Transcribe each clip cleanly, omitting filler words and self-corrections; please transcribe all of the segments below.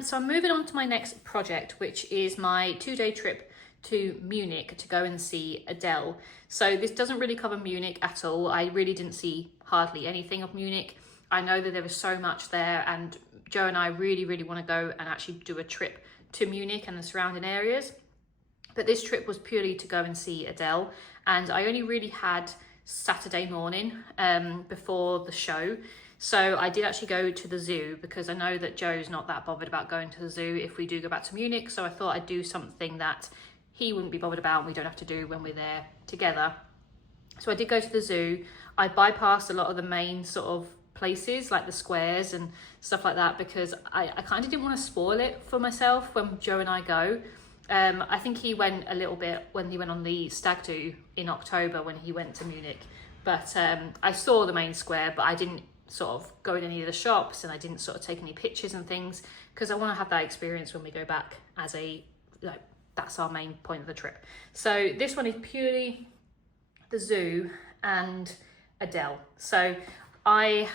So I'm moving on to my next project, which is my 2-day trip to Munich to go and see Adele. So this doesn't really cover Munich at all. I really didn't see hardly anything of Munich. I know that there was so much there, and Joe and I really, really want to go and actually do a trip to Munich and the surrounding areas. But this trip was purely to go and see Adele, and I only really had Saturday morning before the show. So I did actually go to the zoo because I know that Joe's not that bothered about going to the zoo if we do go back to Munich. So I thought I'd do something that he wouldn't be bothered about and we don't have to do when we're there together. So I did go to the zoo. I bypassed a lot of the main sort of places like the squares and stuff like that because I kind of didn't want to spoil it for myself when Joe and I go. I think he went a little bit when he went on the stag do in October when he went to Munich. But I saw the main square, but I didn't sort of go in any of the shops, and I didn't sort of take any pictures and things because I want to have that experience when we go back as a, like, that's our main point of the trip. So this one is purely the zoo and Adele. So I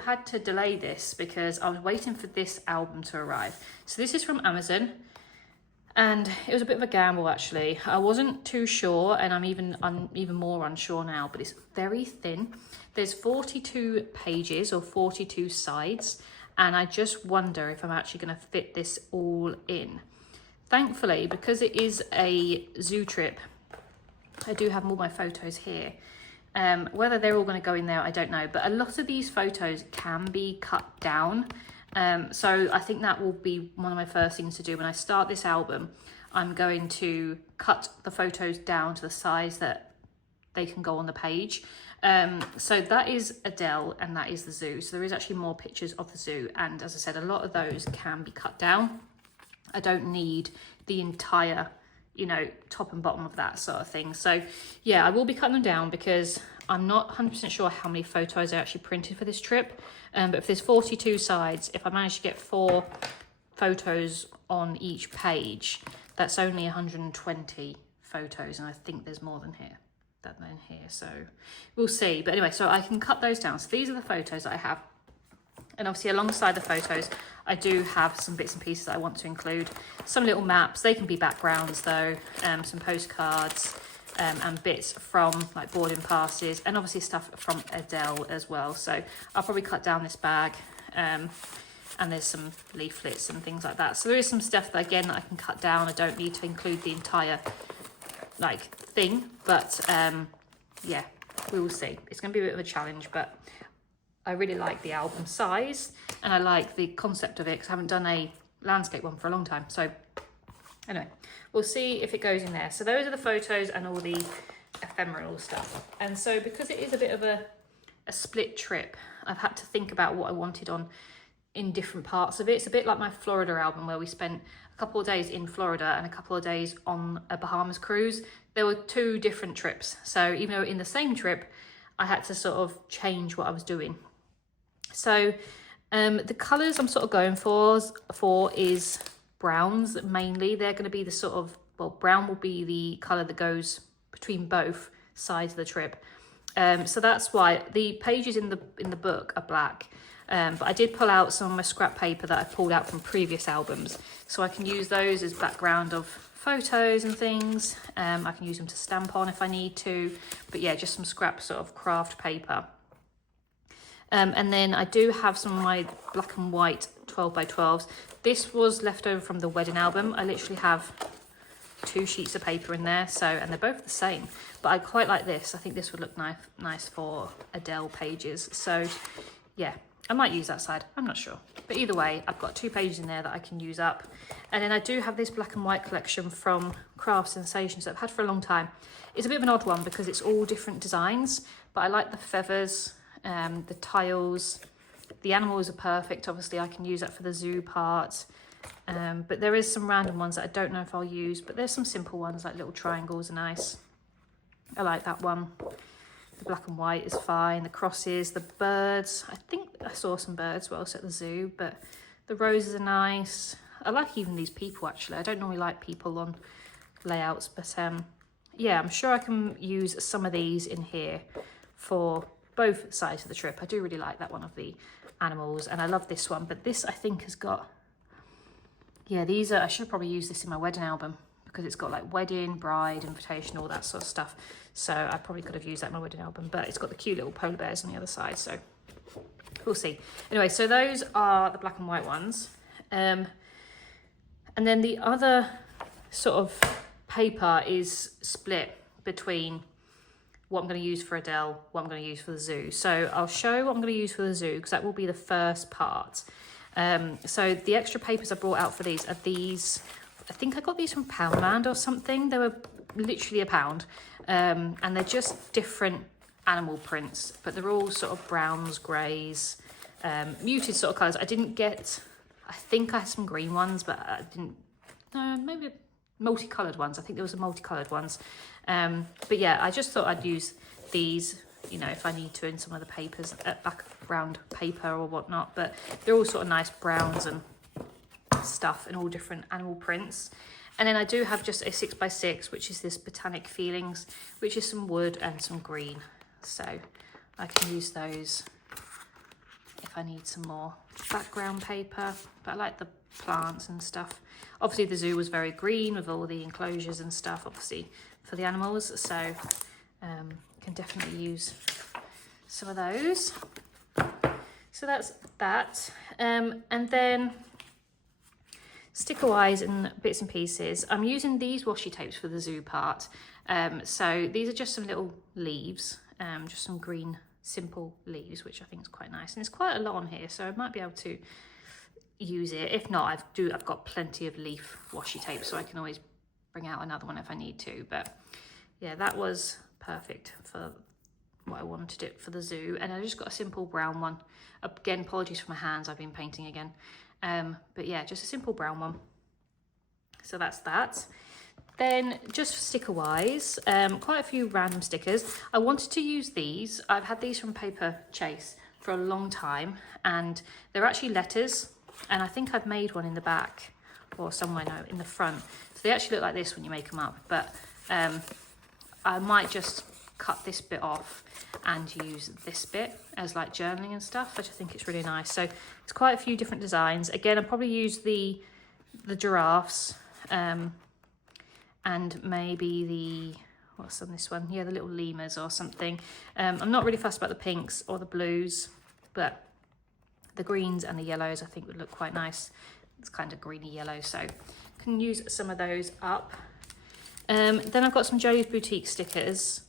had to delay this because I was waiting for this album to arrive. So this is from Amazon, and it was a bit of a gamble actually. I wasn't too sure, and I'm even more unsure now, but it's very thin. There's 42 pages or 42 sides, and I just wonder if I'm actually going to fit this all in. Thankfully, because it is a zoo trip, I do have all my photos here. Whether they're all going to go in there, I don't know, but a lot of these photos can be cut down. So I think that will be one of my first things to do when I start this album. I'm going to cut the photos down to the size that they can go on the page. So that is Adele and that is the zoo. So there is actually more pictures of the zoo. And as I said, a lot of those can be cut down. I don't need the entire, you know, top and bottom of that sort of thing. So yeah, I will be cutting them down because I'm not 100% sure how many photos I actually printed for this trip. But if there's 42 sides, if I manage to get 4 photos on each page, that's only 120 photos. And I think there's more than here. So we'll see. But anyway, so I can cut those down. So these are the photos that I have, and obviously alongside the photos I do have some bits and pieces that I want to include. Some little maps, they can be backgrounds though, some postcards, and bits from like boarding passes, and obviously stuff from Adele as well. So I'll probably cut down this bag, and there's some leaflets and things like that. So there is some stuff that again that I can cut down. I don't need to include the entire like thing, but yeah, we will see. It's going to be a bit of a challenge, but I really like the album size and I like the concept of it because I haven't done a landscape one for a long time. So anyway, we'll see if it goes in there. So those are the photos and all the ephemeral stuff. And so because it is a bit of a split trip, I've had to think about what I wanted on in different parts of it. It's a bit like my Florida album where we spent a couple of days in Florida and a couple of days on a Bahamas cruise. There were 2 different trips. So even though in the same trip, I had to sort of change what I was doing. So the colours I'm sort of going for is browns mainly. They're going to be the sort of, well, brown will be the colour that goes between both sides of the trip. So that's why the pages in the book are black. But I did pull out some of my scrap paper that I pulled out from previous albums. So I can use those as background of photos and things. I can use them to stamp on if I need to. But yeah, just some scrap sort of craft paper. And then I do have some of my black and white 12 by 12s. This was left over from the wedding album. I literally have 2 sheets of paper in there, so, and they're both the same. But I quite like this. I think this would look nice for Adele pages. So yeah, I might use that side, I'm not sure. But either way, I've got 2 pages in there that I can use up. And then I do have this black and white collection from Craft Sensations that I've had for a long time. It's a bit of an odd one because it's all different designs, but I like the feathers, the tiles. The animals are perfect. Obviously, I can use that for the zoo part. But there is some random ones that I don't know if I'll use, but there's some simple ones like little triangles are nice. I like that one. The black and white is fine. The crosses, the birds. I think I saw some birds whilst at the zoo, but the roses are nice. I like even these people actually. I don't normally like people on layouts, but yeah, I'm sure I can use some of these in here for both sides of the trip. I do really like that one of the animals, and I love this one, but this I think has got Yeah, these are, I should probably use this in my wedding album because it's got like wedding, bride, invitation, all that sort of stuff. So I probably could have used that in my wedding album, but it's got the cute little polar bears on the other side, so we'll see. Anyway, so those are the black and white ones. And then the other sort of paper is split between what I'm going to use for Adele, what I'm going to use for the zoo. So I'll show what I'm going to use for the zoo because that will be the first part. So the extra papers I brought out for these are these, I think I got these from Poundland or something. They were literally £1. And they're just different animal prints, but they're all sort of browns, greys, muted sort of colours. I didn't get, I think I had some green ones, but I didn't, no, maybe multicoloured ones. I think there was a multicoloured ones. But yeah, I just thought I'd use these, you know, if I need to in some of the papers, background paper or whatnot, but they're all sort of nice browns and stuff and all different animal prints. And then I do have just a 6x6, which is this Botanic Feelings, which is some wood and some green. So I can use those if I need some more background paper, but I like the plants and stuff. Obviously the zoo was very green with all the enclosures and stuff, obviously for the animals, so can definitely use some of those. So that's that. And then sticker wise and bits and pieces, I'm using these washi tapes for the zoo part. So these are just some little leaves, just some green simple leaves, which I think is quite nice, and it's quite a lot on here, so I might be able to use it. If not, I've got plenty of leaf washi tape, so I can always bring out another one if I need to. But yeah, that was perfect for what I wanted it for the zoo. And I just got a simple brown one. Again, apologies for my hands, I've been painting again. But yeah, just a simple brown one. So that's that. Then just sticker wise, quite a few random stickers. I wanted to use these. I've had these from Paper Chase for a long time, and they're actually letters, and I think I've made one in the back or somewhere, no, in the front. So they actually look like this when you make them up, but I might just cut this bit off and use this bit as like journaling and stuff. I just think it's really nice. So it's quite a few different designs. Again, I'll probably use the giraffes, and maybe the, what's on this one? Yeah, the little lemurs or something. I'm not really fussed about the pinks or the blues, but the greens and the yellows I think would look quite nice. It's kind of greeny yellow, so can use some of those up. Then I've got some Jodie's Boutique stickers,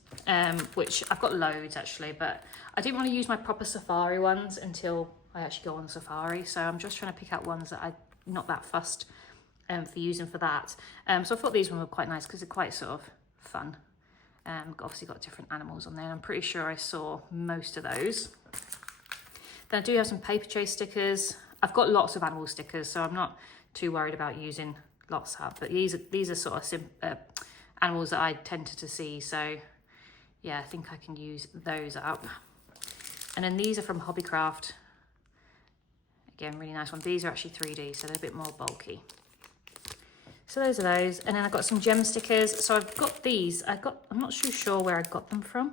which I've got loads actually, but I didn't want to use my proper safari ones until I actually go on safari. So I'm just trying to pick out ones that I'm not that fussed for using for that. So I thought these ones were quite nice because they're quite sort of fun. Obviously got different animals on there. I'm pretty sure I saw most of those. Then I do have some Paper Chase stickers. I've got lots of animal stickers, so I'm not too worried about using lots up. But these are sort of animals that I tended to see. So yeah, I think I can use those up. And then these are from Hobbycraft. Again, really nice one. These are actually 3D, so they're a bit more bulky. So those are those. And then I've got some gem stickers. So I've got these. I'm not too sure where I got them from.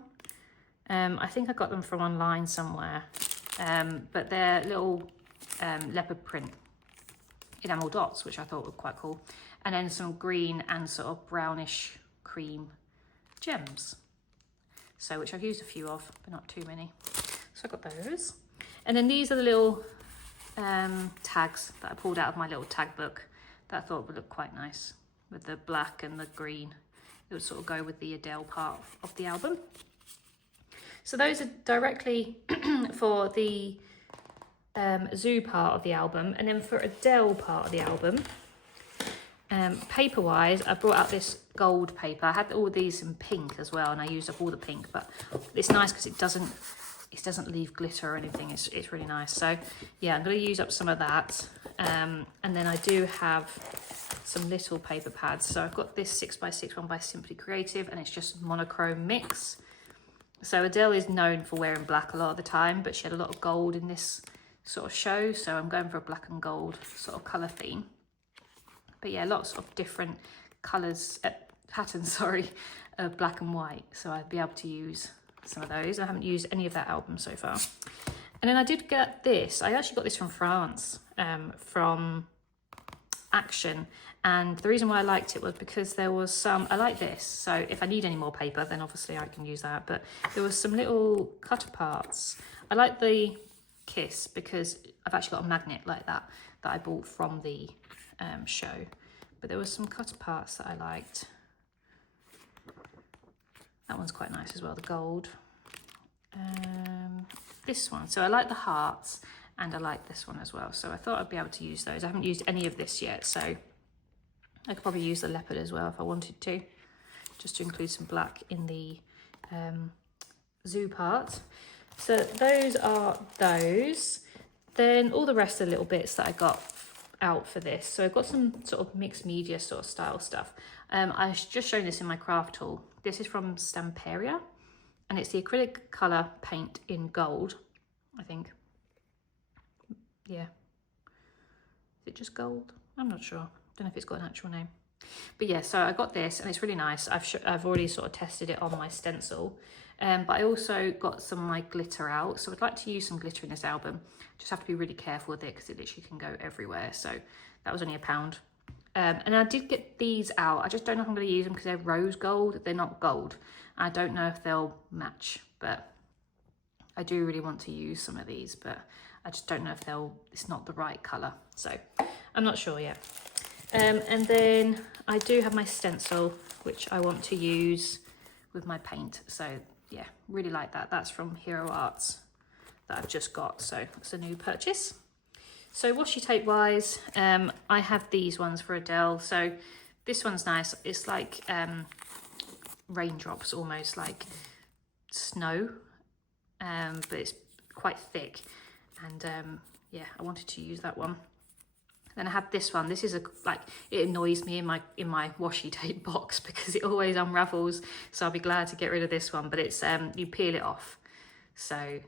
I think I got them from online somewhere. But they're little leopard print enamel dots, which I thought were quite cool. And then some green and sort of brownish cream gems. So, which I've used a few of, but not too many. So I got those. And then these are the little tags that I pulled out of my little tag book that I thought would look quite nice with the black and the green. It would sort of go with the Adele part of the album. So those are directly for the zoo part of the album. And then for Adele part of the album, paper wise, I brought out this gold paper. I had all these in pink as well, and I used up all the pink, but it's nice because it doesn't leave glitter or anything. It's really nice. So yeah, I'm going to use up some of that. And then I do have some little paper pads. So I've got this 6x6 one by Simply Creative, and it's just monochrome mix. So Adele is known for wearing black a lot of the time, but she had a lot of gold in this sort of show. So I'm going for a black and gold sort of colour theme. But yeah, lots of different colours, patterns, sorry, of black and white. So I'd be able to use some of those. I haven't used any of that album so far. And then I did get this. I actually got this from France, from action. And the reason why I liked it was because there was some, I like this, so if I need any more paper, then obviously I can use that, but there was some little cutter parts. I like the Kiss because I've actually got a magnet like that I bought from the show, but there was some cutter parts that I liked. That one's quite nice as well, the gold. This one, so I like the hearts and I like this one as well, so I thought I'd be able to use those. I haven't used any of this yet, so I could probably use the leopard as well if I wanted to, just to include some black in the zoo part. So those are those. Then all the rest of the little bits that I got out for this. So I've got some sort of mixed media sort of style stuff. I've just shown this in my craft haul. This is from Stamperia, and it's the acrylic colour paint in gold, I think. Yeah. Is it just gold? I'm not sure. Don't know if it's got an actual name. But yeah, so I got this and it's really nice. I've already sort of tested it on my stencil. But I also got some of my glitter out. So I'd like to use some glitter in this album. Just have to be really careful with it because it literally can go everywhere. So that was only £1. And I did get these out. I just don't know if I'm going to use them because they're rose gold. They're not gold. I don't know if they'll match, but I do really want to use some of these, but I just don't know if it's not the right colour. So I'm not sure yet. And then I do have my stencil, which I want to use with my paint. So yeah, really like that. That's from Hero Arts that I've just got. So it's a new purchase. So washi tape wise, I have these ones for Adele. So this one's nice. It's like raindrops, almost like snow, but it's quite thick. And yeah, I wanted to use that one. Then I have this one. This is it annoys me in my washi tape box because it always unravels. So I'll be glad to get rid of this one. But it's you peel it off, so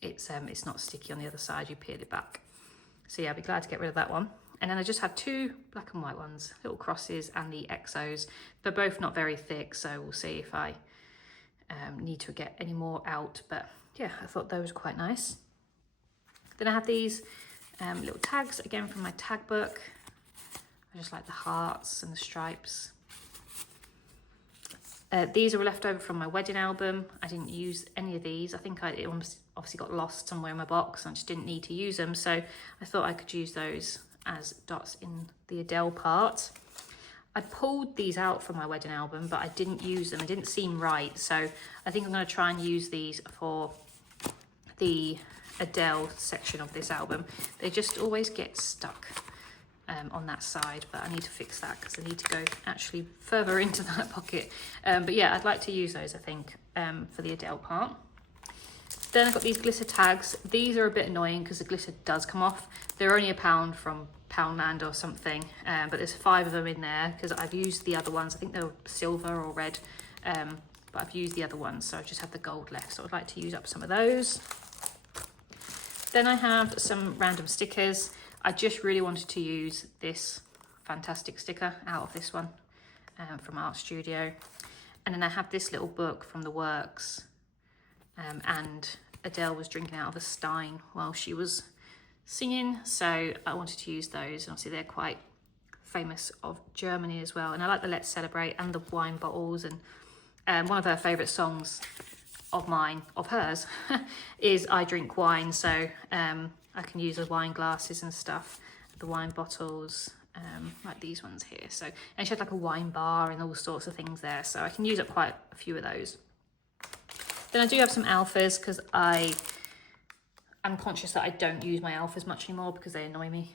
it's not sticky on the other side. You peel it back. So yeah, I'll be glad to get rid of that one. And then I just have two black and white ones, little crosses and the exos. They're both not very thick, so we'll see if I need to get any more out. But yeah, I thought those were quite nice. Then I have these little tags, again from my tag book. I just like the hearts and the stripes. These are left over from my wedding album. I didn't use any of these. I think it obviously got lost somewhere in my box and I just didn't need to use them. So I thought I could use those as dots in the Adele part. I pulled these out from my wedding album, but I didn't use them. It didn't seem right. So I think I'm going to try and use these for the Adele section of this album. They just always get stuck on that side, but I need to fix that because I need to go actually further into that pocket. But yeah, I'd like to use those, I think, for the Adele part. Then I've got these glitter tags. These are a bit annoying because the glitter does come off. They're only £1 from Poundland or something, but there's 5 of them in there because I've used the other ones. I think they were silver or red, but I've used the other ones, so I just have the gold left. So I'd like to use up some of those. Then I have some random stickers. I just really wanted to use this fantastic sticker out of this one from Art Studio. And then I have this little book from The Works. And Adele was drinking out of a stein while she was singing. So I wanted to use those. And obviously they're quite famous of Germany as well. And I like the Let's Celebrate and the wine bottles. And one of her favourite songs of hers is I Drink Wine, so I can use the wine glasses and stuff, the wine bottles, like these ones here. So, and she had like a wine bar and all sorts of things there, so I can use up quite a few of those. Then I do have some alphas because I'm conscious that I don't use my alphas much anymore because they annoy me,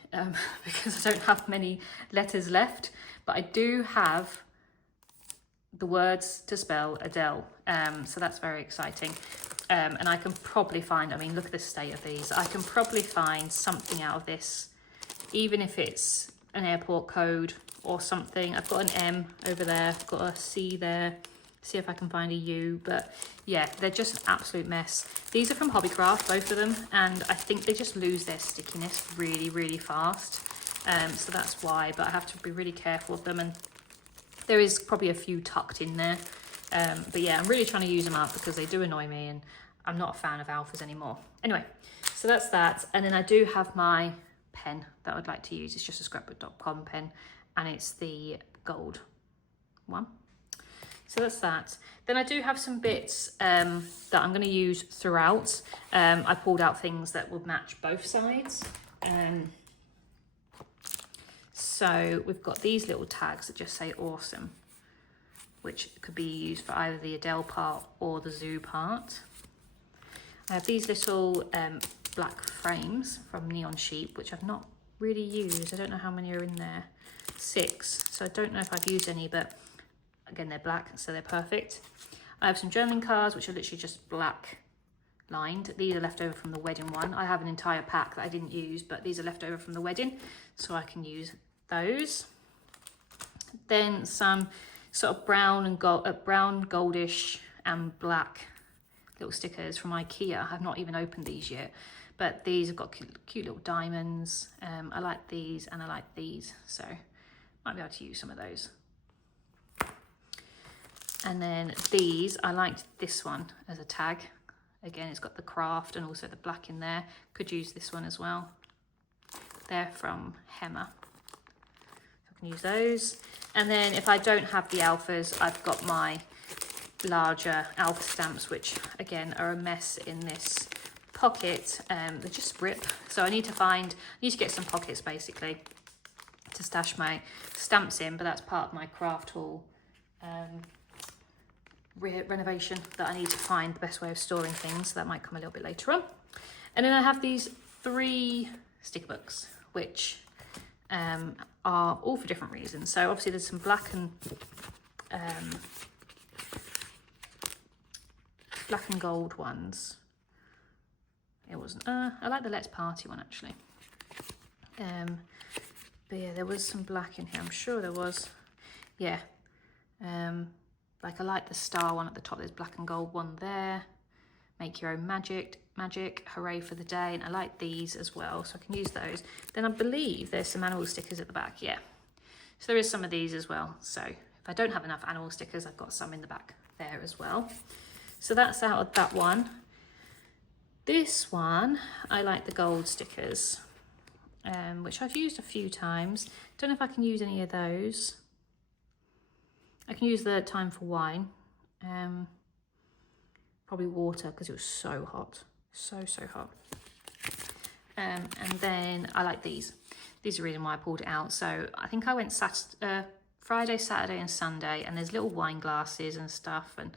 because I don't have many letters left, but I do have the words to spell Adele, so that's very exciting. And I can probably find, I mean, look at the state of these. I can probably find something out of this, even if it's an airport code or something. I've got an M over there, I've got a C there, see if I can find a U, but yeah, they're just an absolute mess. These are from Hobbycraft, both of them, and I think they just lose their stickiness really, really fast. So that's why, but I have to be really careful with them, and there is probably a few tucked in there. But yeah, I'm really trying to use them up because they do annoy me and I'm not a fan of alphas anymore. Anyway, so that's that. And then I do have my pen that I'd like to use. It's just a scrapbook.com pen, and it's the gold one. So that's that. Then I do have some bits that I'm going to use throughout. I pulled out things that would match both sides. So we've got these little tags that just say awesome, which could be used for either the Adele part or the zoo part. I have these little black frames from Neon Sheep, which I've not really used. I don't know how many are in there. 6. So I don't know if I've used any, but again, they're black, so they're perfect. I have some journaling cards, which are literally just black lined. These are left over from the wedding one. I have an entire pack that I didn't use, but these are left over from the wedding, so I can use those. Then some sort of brown and brown, goldish and black little stickers from IKEA. I've not even opened these yet, but these have got cute little diamonds. I like these and I like these, so might be able to use some of those. And then these, I liked this one as a tag. Again, it's got the craft and also the black in there. Could use this one as well. They're from Hemmer. I can use those. And then if I don't have the alphas, I've got my larger alpha stamps, which again are a mess in this pocket. They just rip. So I need to get some pockets basically to stash my stamps in, but that's part of my craft haul renovation that I need to find the best way of storing things. So that might come a little bit later on. And then I have these 3 sticker books, which are all for different reasons. So obviously there's some black and gold ones. It wasn't, I like the Let's Party one actually. But yeah, there was some black in here. I'm sure there was. Yeah. Like I like the star one at the top. There's black and gold one there. Make your own magic, hooray for the day. And I like these as well, so I can use those. Then I believe there's some animal stickers at the back, yeah. So there is some of these as well. So if I don't have enough animal stickers, I've got some in the back there as well. So that's out of that one. This one, I like the gold stickers, which I've used a few times. Don't know if I can use any of those. I can use the Time for Wine, probably water because it was so hot, so hot. And then I like these. These are the reason why I pulled it out. So I think I went Friday, Saturday and Sunday, and there's little wine glasses and stuff and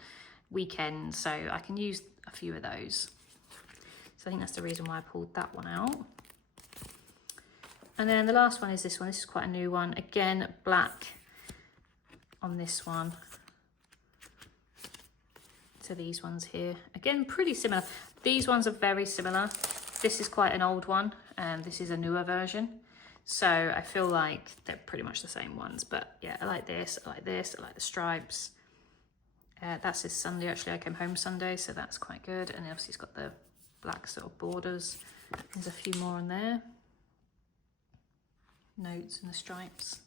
weekends, so I can use a few of those. So I think that's the reason why I pulled that one out. And then the last one is this one. This is quite a new one. Again, black on this one to these ones here. Again, pretty similar. These ones are very similar. This is quite an old one, and this is a newer version. So I feel like they're pretty much the same ones. But yeah, I like this, I like this, I like the stripes. That says Sunday, actually. I came home Sunday, so that's quite good. And obviously it's got the black sort of borders. There's a few more on there. Notes and the stripes.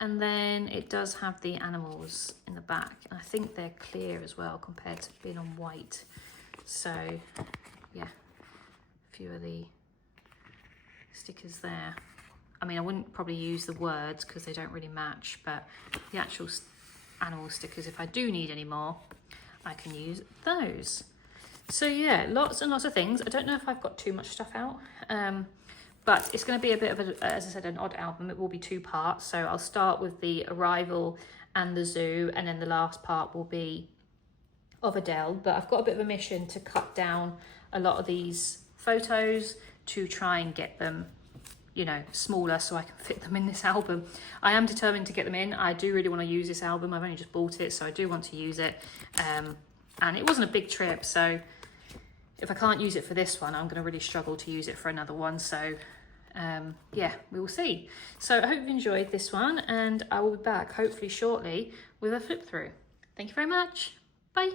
And then it does have the animals in the back. And I think they're clear as well compared to being on white. So yeah, a few of the stickers there. I mean, I wouldn't probably use the words because they don't really match, but the actual animal stickers, if I do need any more, I can use those. So yeah, lots and lots of things. I don't know if I've got too much stuff out, but it's going to be a bit of a, as I said, an odd album. It will be 2 parts. So I'll start with the arrival and the zoo, and then the last part will be of Adele. But I've got a bit of a mission to cut down a lot of these photos to try and get them, you know, smaller so I can fit them in this album. I am determined to get them in. I do really want to use this album. I've only just bought it, so I do want to use it. And it wasn't a big trip, so if I can't use it for this one, I'm going to really struggle to use it for another one. So yeah, we will see. So I hope you've enjoyed this one, and I will be back hopefully shortly with a flip through. Thank you very much. Bye.